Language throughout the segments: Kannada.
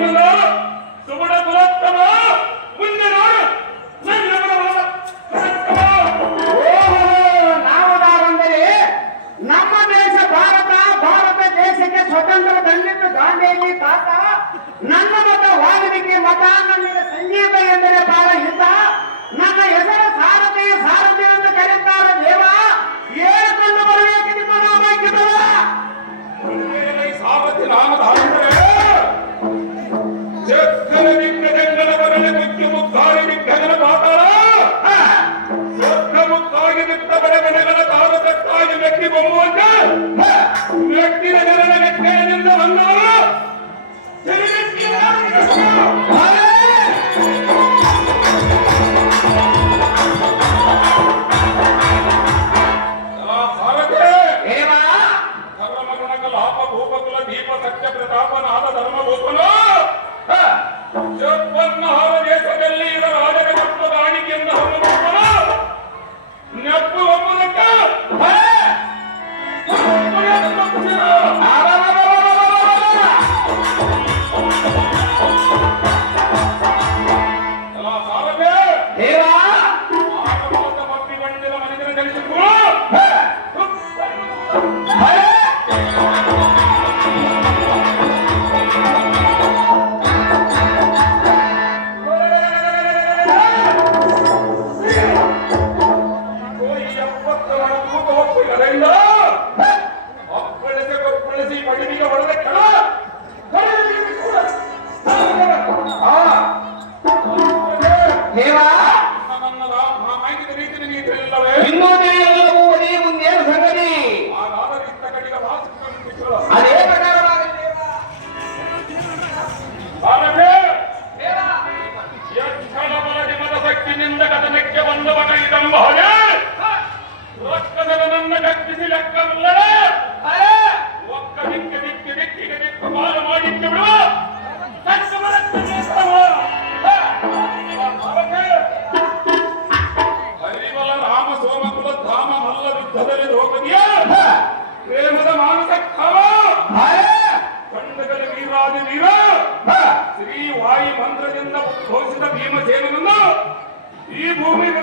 Hallelujah. ಕೈಯಿಂದ ಕದನಕ್ಕೆ ಬಂದವನ ಇದೆಂಬ ಹೊಳೆ ರಕ್ತದ ನನ್ನ ಕಟ್ಟಿಸಿ ಲೆಕ್ಕವಿಲ್ಲದೆ ಒಕ್ಕ ದಿಕ್ಕಿ ದಿಕ್ಕಿ ದಿಕ್ಕಿಗೆ ದಿಕ್ಕು ಪಾಲು ಮಾಡಿಕ್ಕೆ ಬಿಡುವ ಹರಿವಲ ರಾಮ ಸೋಮಕುಲ ಧಾಮ ಮಲ್ಲ ಯುದ್ಧದಲ್ಲಿ ದ್ರೌಪದಿಯ ಪ್ರೇಮದ ಮಾನಸ ಕಾಮ ಕಂಡಗಳ ವೀರಾದಿ ವೀರ ಶ್ರೀ ವಾಯು ಮಂತ್ರದಿಂದ ಉದ್ಘೋಷಿತ ಭೀಮಸೇನನ್ನು ఈ భూమి మీద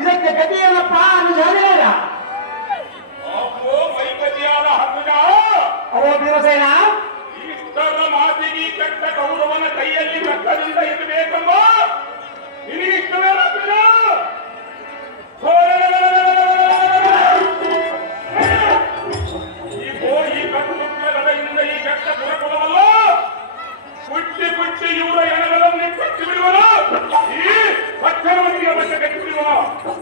ಇದಕ್ಕೆ ಗತಿಯಲ್ಲಪ್ಪ ಅನುಸಾರ Now.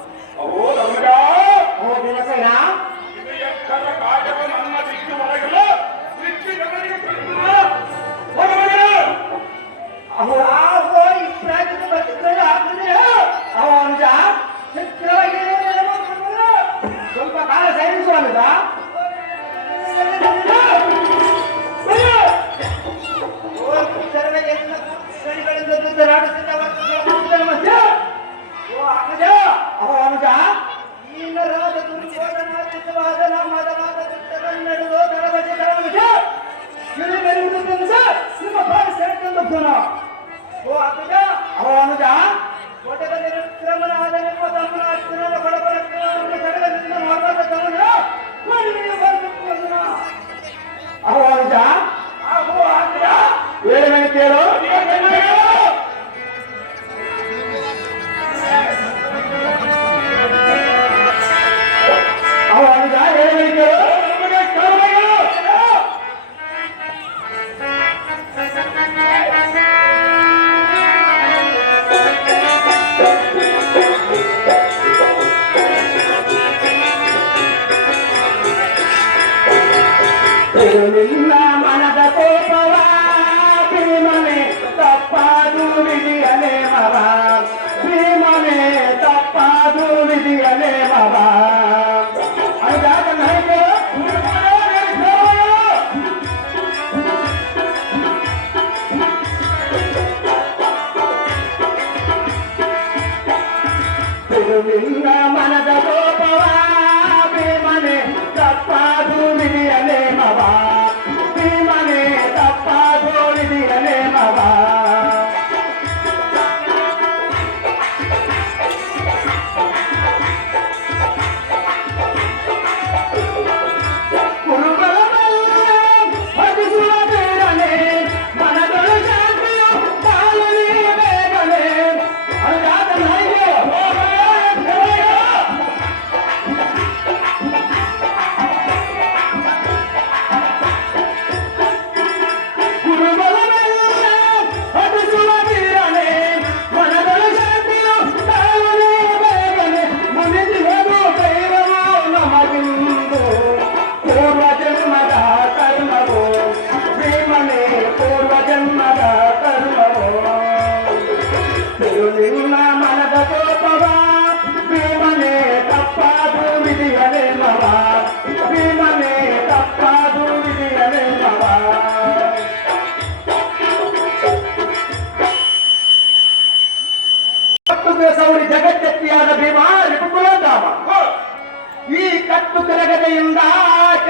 বাবা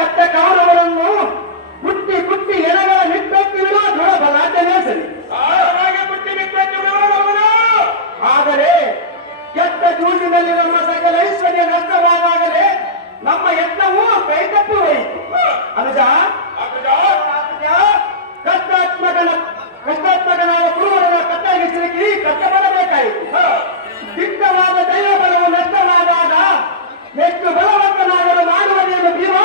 ಕಟ್ಟ ಕಾಲಗಳನ್ನು ಕುಟ್ಟಿ ಕುಟ್ಟಿ ಎಡಗಳ ನಿಟ್ಟಕ್ಕೆ ಬಿಡುವ ದೃಢ ಬಲಾಟನೆ ಸರಿ ಆದರೆ ಕೆಟ್ಟ ಜೂಜಿನಲ್ಲಿ ನಮ್ಮ ಸಕಲ ಐಶ್ವರ್ಯ ನಷ್ಟವಾದಾಗಲೇ ನಮ್ಮ ಯತ್ನವೂ ಕೈ ಕೈತಪ್ಪಿ ಹೋಯಿತು. ಕಷ್ಟಾತ್ಮಕನ ಕಷ್ಟಾತ್ಮಕನಾದ ಗುರುವರನ್ನ ಕಟ್ಟಾಗಿ ಸಿಲುಕಿ ಕಷ್ಟಪಡಬೇಕಾಯಿತು ದಿಟ್ಟವಾದ ದೈವ ಬಲವು ನಷ್ಟವಾದಾಗ ಎಷ್ಟು ಬಲವಂತನಾಗಲು ಮಾಡುವನೇನು ಭೀಮಾ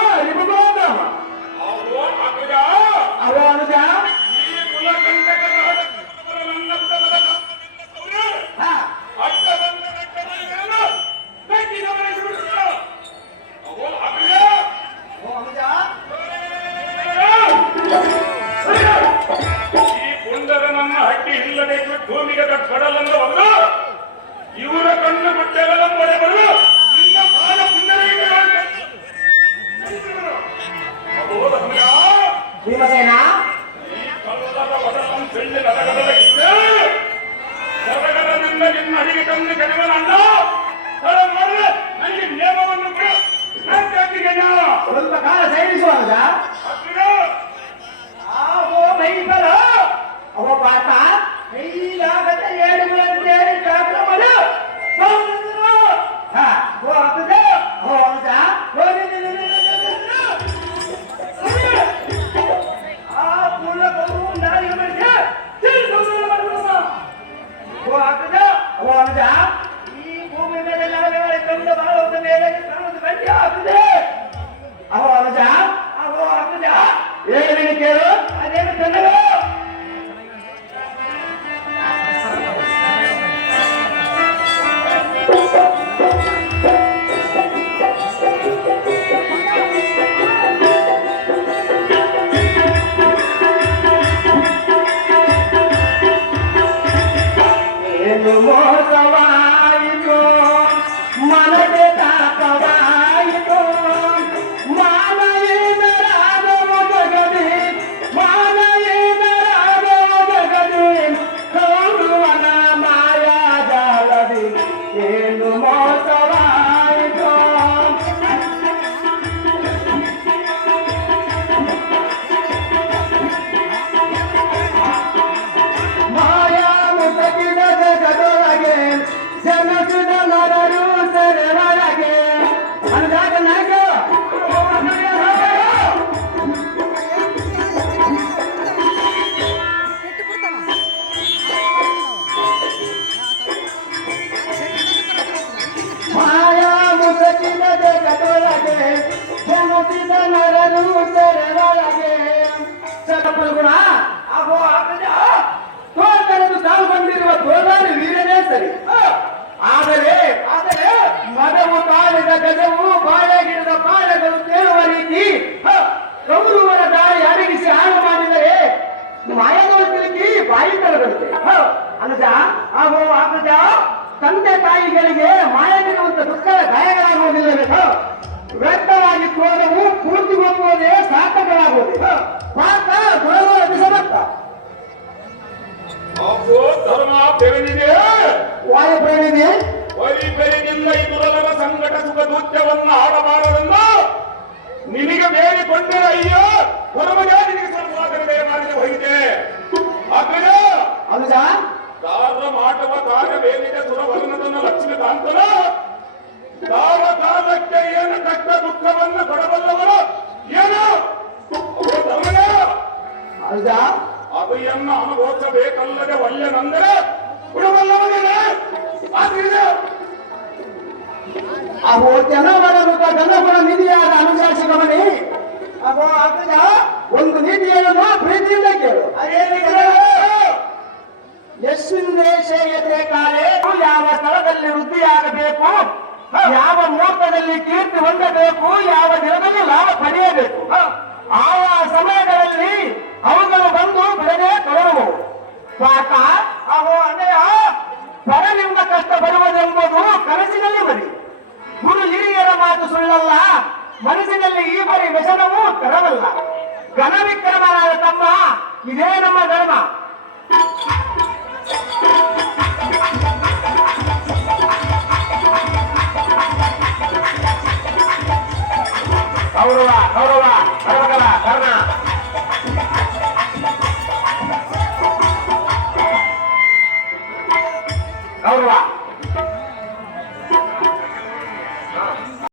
ನ್ಯಾಯ. ಸ್ವಲ್ಪ ಕಾಲ ಸೈರಿಸುವಾಗ ಅಗ್ನಿಗೆ ಆವೋ ಮೈಬಲ ಅವ ಪಾತ ಕೈಲಾಗದ ಏಳುಗಳಂತೇಳಿ ಕಾರ್ಯಕ್ರಮದ ಸುಖ ದೂತ್ಯವನ್ನ ಆಡಬಾರದೆಂದು ನಿನಗೆ ಬೇಡಿಕೊಂಡರೆ ಅಯ್ಯೋ ಹೊರಮಗೆ ನಿನಗೆ ಸರ್ವಾದನೆ ಮಾಡಿದ ಹೋಗಿದೆ. ಅಗ್ರಜ ಅನುಜ ದಾರ ಮಾಡುವ ಕಾರ್ಯವೇನಿದೆ ಸುರವರ್ಣದನ್ನ ಲಕ್ಷ್ಮಿ ಕಾಂತನ ದಾರ ಕಾಲಕ್ಕೆ ಏನು ಕಷ್ಟ ದುಃಖವನ್ನು ಕೊಡಬಲ್ಲವರು? ಏನು? ಅನುಜ ಅಭಿಯನ್ನ ಅನುಭವಿಸಬೇಕಲ್ಲದೆ ಒಳ್ಳೆನಂದರೆ ಬಿಡಬಲ್ಲವನೇನೆ ಆದ್ರಿಂದ ಅಹೋ ಜನವರ ರೂಪ ಜನಗುಣ ನಿಧಿಯಾದ ಅನುಶಾಸಕಮಣಿ ಅಹೋ ಅನುಜ ಒಂದು ನೀತಿಯನ್ನು ಪ್ರೀತಿಯಿಂದ ಕೇಳು. ದೇಶಯತೆ ಕಾಲೇ ಯಾವ ಸ್ಥಳದಲ್ಲಿ ವೃದ್ಧಿಯಾಗಬೇಕು ಯಾವ ಮುಹೂರ್ತದಲ್ಲಿ ಕೀರ್ತಿ ಹೊಂದಬೇಕು ಯಾವ ದಿನದಲ್ಲಿ ಲಾಭ ಪಡೆಯಬೇಕು ಆಯಾ ಸಮಯಗಳಲ್ಲಿ ಅವುಗಳು ಬಂದು ಬಿಡದೆ ತರುವು ಪಾಕ ಅಹೋ ಅಣ್ಣಯ್ಯ. ಪರನಿಂದ ಕಷ್ಟ ಬರುವುದೆಂಬುದು ಕನಸಿನಲ್ಲಿ ಬರಿ ಘನವಿಕ್ರಮವಲ್ಲಲ್ಲ ಮನಸ್ಸಿನಲ್ಲಿ ಈ ಬಾರಿ ವ್ಯಸನವೂ ತರವಲ್ಲ. ಘನವಿಕ್ರಮನಾದ ತಮ್ಮ, ಇದೇ ನಮ್ಮ ಧರ್ಮ. ಕೌರವ ಕೌರವ ಕರ್ಮಕಲ ಕರ್ಣ ಕೌರವ